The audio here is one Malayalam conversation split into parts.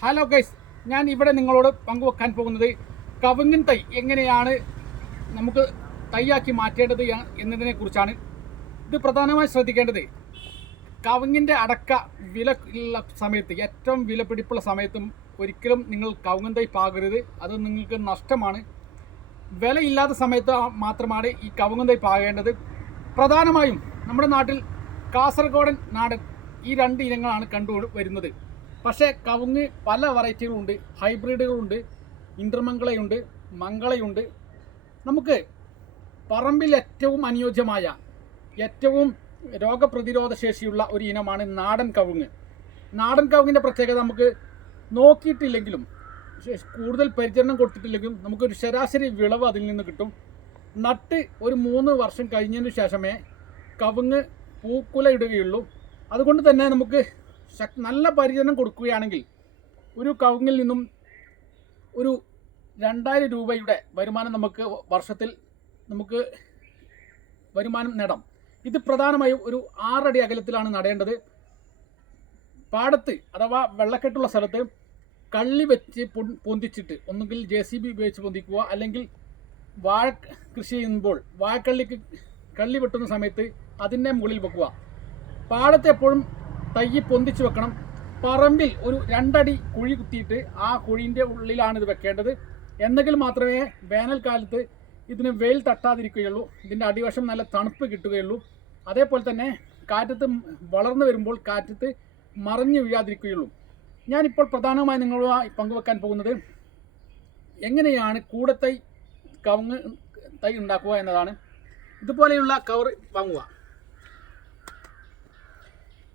ഹലോ ഗൈസ് ഞാൻ ഇവിടെ നിങ്ങളോട് പങ്കുവെക്കാൻ പോകുന്നത് കവുങ്ങൻ തൈ എങ്ങനെയാണ് നമുക്ക് തൈയാക്കി മാറ്റേണ്ടത് എന്നതിനെ കുറിച്ചാണ്. ഇത് പ്രധാനമായി ശ്രദ്ധിക്കേണ്ടത് കവുങ്ങിന്റെ അടക്ക വില ഉള്ള സമയത്ത് ഏറ്റവും വിലപിടിപ്പുള്ള സമയത്തും ഒരിക്കലും നിങ്ങൾ കവുങ്ങൻ തൈ പാകരുത്. അത് നിങ്ങൾക്ക് നഷ്ടമാണ്. വിലയില്ലാത്ത സമയത്ത് മാത്രമാണ് ഈ കവുങ്ങൻ തൈ പാകേണ്ടത്. പ്രധാനമായും നമ്മുടെ നാട്ടിൽ കാസർഗോഡൻ നാടൻ ഈ രണ്ട് ഇനങ്ങളാണ് കണ്ടു വരുന്നത് പക്ഷേ കവുങ്ങ് പല വെറൈറ്റികളുണ്ട്. ഹൈബ്രിഡുകളുണ്ട് ഇന്റർമംഗളയുണ്ട് മംഗളയുണ്ട്. നമുക്ക് പറമ്പിൽ ഏറ്റവും അനുയോജ്യമായ ഏറ്റവും രോഗപ്രതിരോധ ശേഷിയുള്ള ഒരു ഇനമാണ് നാടൻ കവുങ്ങ്. നാടൻ കവുങ്ങിന്റെ പ്രത്യേകത നമുക്ക് നോക്കിയിട്ടില്ലെങ്കിലും കൂടുതൽ പരിചരണം കൊടുത്തിട്ടില്ലെങ്കിലും നമുക്കൊരു ശരാശരി വിളവ് അതിൽ നിന്ന് കിട്ടും. നട്ട് ഒരു മൂന്ന് വർഷം കഴിഞ്ഞതിന് ശേഷമേ കവുങ്ങ് പൂക്കുല ഇടുകയുള്ളൂ അതുകൊണ്ട് തന്നെ നമുക്ക് നല്ല പരിചരണം കൊടുക്കുകയാണെങ്കിൽ ഒരു കവുങ്ങിൽ നിന്നും ഒരു രണ്ടായിരം രൂപയുടെ വരുമാനം നമുക്ക് വർഷത്തിൽ നമുക്ക് വരുമാനം നേടാം. ഇത് പ്രധാനമായും ഒരു ആറടി അകലത്തിലാണ് നടേണ്ടത്. പാടത്ത് അഥവാ വെള്ളക്കെട്ടുള്ള സ്ഥലത്ത് കള്ളി വെച്ച് പൊന്തിച്ചിട്ട് ഒന്നുകിൽ ജെ സി ബി ഉപയോഗിച്ച് പൊന്തിക്കുക അല്ലെങ്കിൽ വാഴ കൃഷി ചെയ്യുമ്പോൾ വാഴക്കള്ളിക്ക് കള്ളി വെട്ടുന്ന സമയത്ത് അതിന്റെ മുകളിൽ വെക്കുക. പാടത്ത് എപ്പോഴും തൈ പൊന്തിച്ച് വെക്കണം. പറമ്പിൽ ഒരു രണ്ടടി കുഴി കുത്തിയിട്ട് ആ കുഴിന്റെ ഉള്ളിലാണ് ഇത് വെക്കേണ്ടത്. എന്നെങ്കിൽ മാത്രമേ വേനൽക്കാലത്ത് ഇതിന് വെയിൽ തട്ടാതിരിക്കുകയുള്ളൂ. ഇതിന്റെ അടിവശം നല്ല തണുപ്പ് കിട്ടുകയുള്ളൂ. അതേപോലെ തന്നെ കാറ്റത്ത് വളർന്നു വരുമ്പോൾ കാറ്റത്ത് മറിഞ്ഞു വീഴാതിരിക്കുകയുള്ളൂ. ഞാനിപ്പോൾ പ്രധാനമായി നിങ്ങളുമായി പങ്കുവെക്കാൻ പോകുന്നത് എങ്ങനെയാണ് കൂടത്തൈ കവുങ്ങ് തൈ ഉണ്ടാക്കുക എന്നതാണ്. ഇതുപോലെയുള്ള കവർ വാങ്ങുക.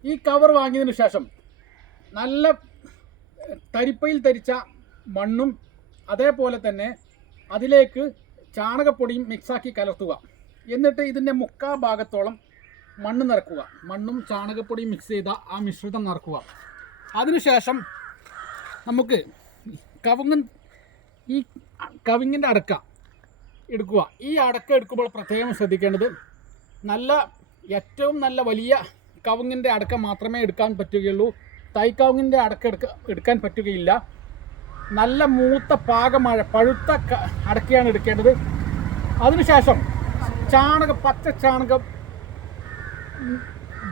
ഈ കവർ വാങ്ങിയതിന് ശേഷം നല്ല തരിപ്പയിൽ തരിച്ച മണ്ണും അതേപോലെ തന്നെ അതിലേക്ക് ചാണകപ്പൊടിയും മിക്സാക്കി കലർത്തുക. എന്നിട്ട് ഇതിന്റെ മുക്കാ ഭാഗത്തോളം മണ്ണ് നിറക്കുക. മണ്ണും ചാണകപ്പൊടിയും മിക്സ് ചെയ്ത ആ മിശ്രിതം നിറക്കുക. അതിനുശേഷം നമുക്ക് കവുങ്ങൻ ഈ കവിങ്ങിന്റെ അടക്ക എടുക്കുക. ഈ അടക്ക എടുക്കുമ്പോൾ പ്രത്യേകം ശ്രദ്ധിക്കേണ്ടത് നല്ല ഏറ്റവും നല്ല വലിയ കവുങ്ങിന്റെ അടക്ക മാത്രമേ എടുക്കാൻ പറ്റുകയുള്ളൂ. തൈക്കവുങ്ങിന്റെ അടക്ക എടുക്ക എടുക്കാൻ പറ്റുകയില്ല. നല്ല മൂത്ത പാകമഴ പഴുത്ത അടക്കയാണ് എടുക്കേണ്ടത്. അതിനുശേഷം ചാണകം പച്ച ചാണകം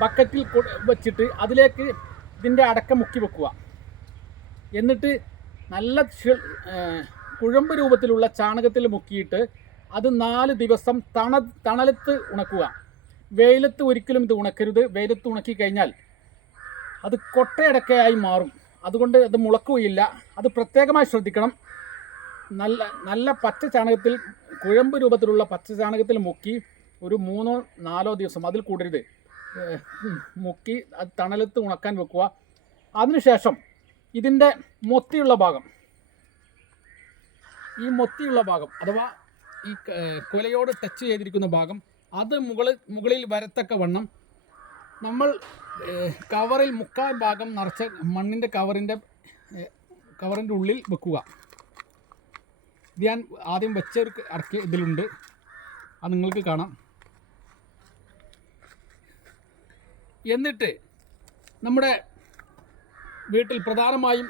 ബക്കറ്റിൽ വെച്ചിട്ട് അതിലേക്ക് ഇതിന്റെ അടക്ക മുക്കി വെക്കുക. എന്നിട്ട് നല്ല കുഴമ്പ് രൂപത്തിലുള്ള ചാണകത്തിൽ മുക്കിയിട്ട് അത് നാല് ദിവസം തണ തണലത്ത് ഉണക്കുക. വെയിലത്ത് ഒരിക്കലും ഇത് ഉണക്കരുത്. വെയിലത്ത് ഉണക്കി കഴിഞ്ഞാൽ അത് കൊട്ടയടക്കയായി മാറും. അതുകൊണ്ട് അത് മുളക്കുകയില്ല. അത് പ്രത്യേകമായി ശ്രദ്ധിക്കണം. നല്ല നല്ല പച്ച ചാണകത്തിൽ കുഴമ്പ് രൂപത്തിലുള്ള പച്ച ചാണകത്തിൽ മുക്കി ഒരു മൂന്നോ നാലോ ദിവസം അതിൽ കൂടരുത്. മുക്കി അത് തണലത്ത് ഉണക്കാൻ വെക്കുക. അതിനുശേഷം ഇതിന്റെ മൊത്തിയുള്ള ഭാഗം ഈ മൊത്തിയുള്ള ഭാഗം അഥവാ ഈ കൊലയോട് ടച്ച് ചെയ്തിരിക്കുന്ന ഭാഗം അത് മുകളിൽ മുകളിൽ വരത്തക്ക വണ്ണം. നമ്മൾ കവറിൽ മുക്കാൽ ഭാഗം നിറച്ച മണ്ണിന്റെ കവറിന്റെ കവറിന്റെ ഉള്ളിൽ വെക്കുക. ഇത് ഞാൻ ആദ്യം വെച്ച ഒരു അടക്ക ഇതിലുണ്ട്. അത് നിങ്ങൾക്ക് കാണാം. എന്നിട്ട് നമ്മുടെ വീട്ടിൽ പ്രധാനമായും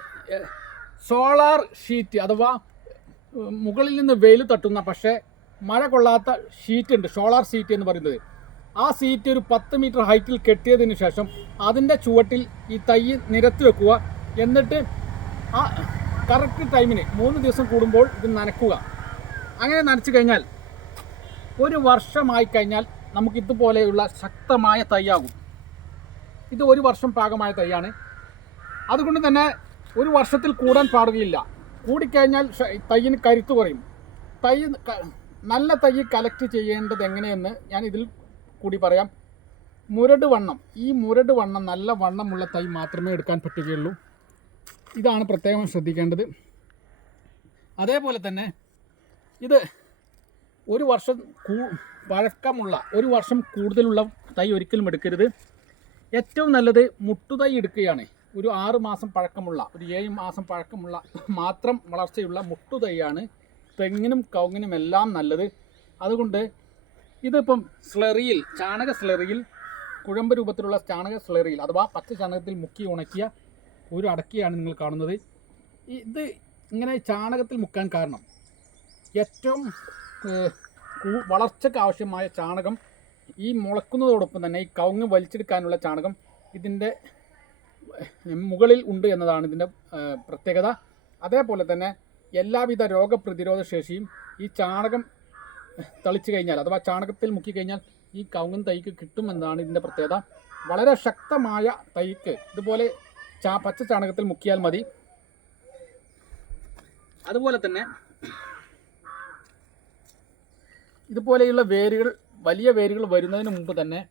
സോളാർ ഷീറ്റ് അഥവാ മുകളിൽ നിന്ന് വെയിൽ തട്ടുന്ന പക്ഷേ മഴ കൊള്ളാത്ത ഷീറ്റ് ഉണ്ട് സോളാർ ഷീറ്റ് എന്ന് പറയുന്നത്. ആ സീറ്റ് ഒരു പത്ത് മീറ്റർ ഹൈറ്റിൽ കെട്ടിയതിന് ശേഷം അതിന്റെ ചുവട്ടിൽ ഈ തൈ നിരത്തി വെക്കുക. എന്നിട്ട് ആ കറക്റ്റ് ടൈമിന് മൂന്ന് ദിവസം കൂടുമ്പോൾ ഇത് നനക്കുക. അങ്ങനെ നനച്ചു കഴിഞ്ഞാൽ ഒരു വർഷമായി കഴിഞ്ഞാൽ നമുക്ക് ഇതുപോലെയുള്ള ശക്തമായ തൈയാകും. ഇത് ഒരു വർഷം പാകമായ തൈയാണ്. അതുകൊണ്ട് തന്നെ ഒരു വർഷത്തിൽ കൂടാൻ പാടുകയില്ല. കൂടിക്കഴിഞ്ഞാൽ തൈയിന് കരുത്ത് കുറയും. തൈ നല്ല തൈ കളക്ട് ചെയ്യേണ്ടത് എങ്ങനെയെന്ന് ഞാൻ ഇതിൽ കൂടി പറയാം. മുരട് വണ്ണം. ഈ മുരട് വണ്ണം നല്ല വണ്ണമുള്ള തൈ മാത്രമേ എടുക്കാൻ പറ്റുകയുള്ളൂ. ഇതാണ് പ്രത്യേകം ശ്രദ്ധിക്കേണ്ടത്. അതേപോലെ തന്നെ ഇത് ഒരു വർഷം കൂ പഴക്കമുള്ള ഒരു വർഷം കൂടുതലുള്ള തൈ ഒരിക്കലും എടുക്കരുത്. ഏറ്റവും നല്ലത് മുട്ടുതൈ എടുക്കുകയാണ്. ഒരു ആറ് മാസം പഴക്കമുള്ള ഒരു ഏഴ് മാസം പഴക്കമുള്ള മാത്രം വളർച്ചയുള്ള മുട്ടുതൈയാണ് തെങ്ങിനും കവുങ്ങിനും എല്ലാം നല്ലത്. അതുകൊണ്ട് ഇതിപ്പം സ്ലറിയിൽ ചാണക സ്ലറിയിൽ കുഴമ്പ് രൂപത്തിലുള്ള ചാണക സ്ലറിയിൽ അഥവാ പച്ച ചാണകത്തിൽ മുക്കി ഉണക്കിയ ഒരു അടക്കിയാണ് നിങ്ങൾ കാണുന്നത്. ഇത് ഇങ്ങനെ ചാണകത്തിൽ മുക്കാൻ കാരണം ഏറ്റവും വളർച്ചയ്ക്ക് ആവശ്യമായ ചാണകം ഈ മുളക്കുന്നതോടൊപ്പം തന്നെ ഈ കവുങ്ങ് വലിച്ചെടുക്കാനുള്ള ചാണകം ഇതിന്റെ മുകളിൽ ഉണ്ട് എന്നതാണ് ഇതിന്റെ പ്രത്യേകത. അതേപോലെ തന്നെ എല്ലാവിധ രോഗപ്രതിരോധ ശേഷിയും ഈ ചാണകം തളിച്ചു കഴിഞ്ഞാൽ അഥവാ ചാണകത്തിൽ മുക്കി കഴിഞ്ഞാൽ ഈ കവുങ്ങൻ തൈക്ക് കിട്ടുമെന്നാണ് ഇതിന്റെ പ്രത്യേകത. വളരെ ശക്തമായ തൈക്ക് ഇതുപോലെ ചാ പച്ച ചാണകത്തിൽ മുക്കിയാൽ മതി. അതുപോലെ തന്നെ ഇതുപോലെയുള്ള വേരുകൾ വലിയ വേരുകൾ വരുന്നതിന് മുമ്പ് തന്നെ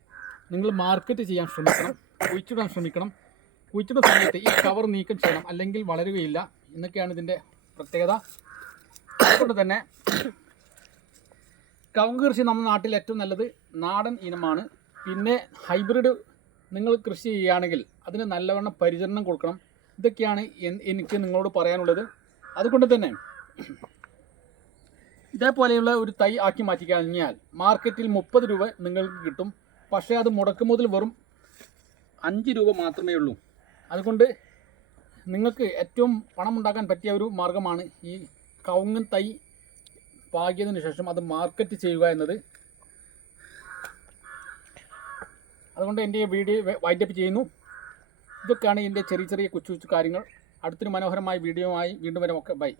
നിങ്ങൾ മാർക്കറ്റ് ചെയ്യാൻ ശ്രമിക്കണം കുഴിച്ചിടാൻ ശ്രമിക്കണം. കുഴിച്ചിടുന്ന സമയത്ത് ഈ കവർ നീക്കം ചെയ്യണം അല്ലെങ്കിൽ വളരുകയില്ല എന്നൊക്കെയാണ് ഇതിന്റെ പ്രത്യേകത. അതുകൊണ്ട് തന്നെ കവുങ്ക് കൃഷി നമ്മുടെ നാട്ടിൽ ഏറ്റവും നല്ലത് നാടൻ ഇനമാണ്. പിന്നെ ഹൈബ്രിഡ് നിങ്ങൾ കൃഷി ചെയ്യുകയാണെങ്കിൽ അതിന് നല്ലവണ്ണം പരിചരണം കൊടുക്കണം. ഇതൊക്കെയാണ് എനിക്ക് നിങ്ങളോട് പറയാനുള്ളത്. അതുകൊണ്ട് തന്നെ ഇതേപോലെയുള്ള ഒരു തൈ ആക്കി മാറ്റി കഴിഞ്ഞാൽ മാർക്കറ്റിൽ മുപ്പത് രൂപ നിങ്ങൾക്ക് കിട്ടും. പക്ഷേ അത് മുടക്കുമുതൽ വെറും അഞ്ച് രൂപ മാത്രമേ ഉള്ളൂ. അതുകൊണ്ട് നിങ്ങൾക്ക് ഏറ്റവും പണം ഉണ്ടാക്കാൻ പറ്റിയ ഒരു മാർഗമാണ് ഈ കവുങ്ങൻ തൈ പാകിയതിന് ശേഷം അത് മാർക്കറ്റ് ചെയ്യുക എന്നത്. അതുകൊണ്ട് എന്റെ വീഡിയോ വൈൻഡപ്പ് ചെയ്യുന്നു. ഇതൊക്കെയാണ് എന്റെ ചെറിയ ചെറിയ കൊച്ചു കൊച്ചു കാര്യങ്ങൾ. അടുത്തൊരു മനോഹരമായ വീഡിയോ ആയി വീണ്ടും വരെ ഒക്കെ ബൈ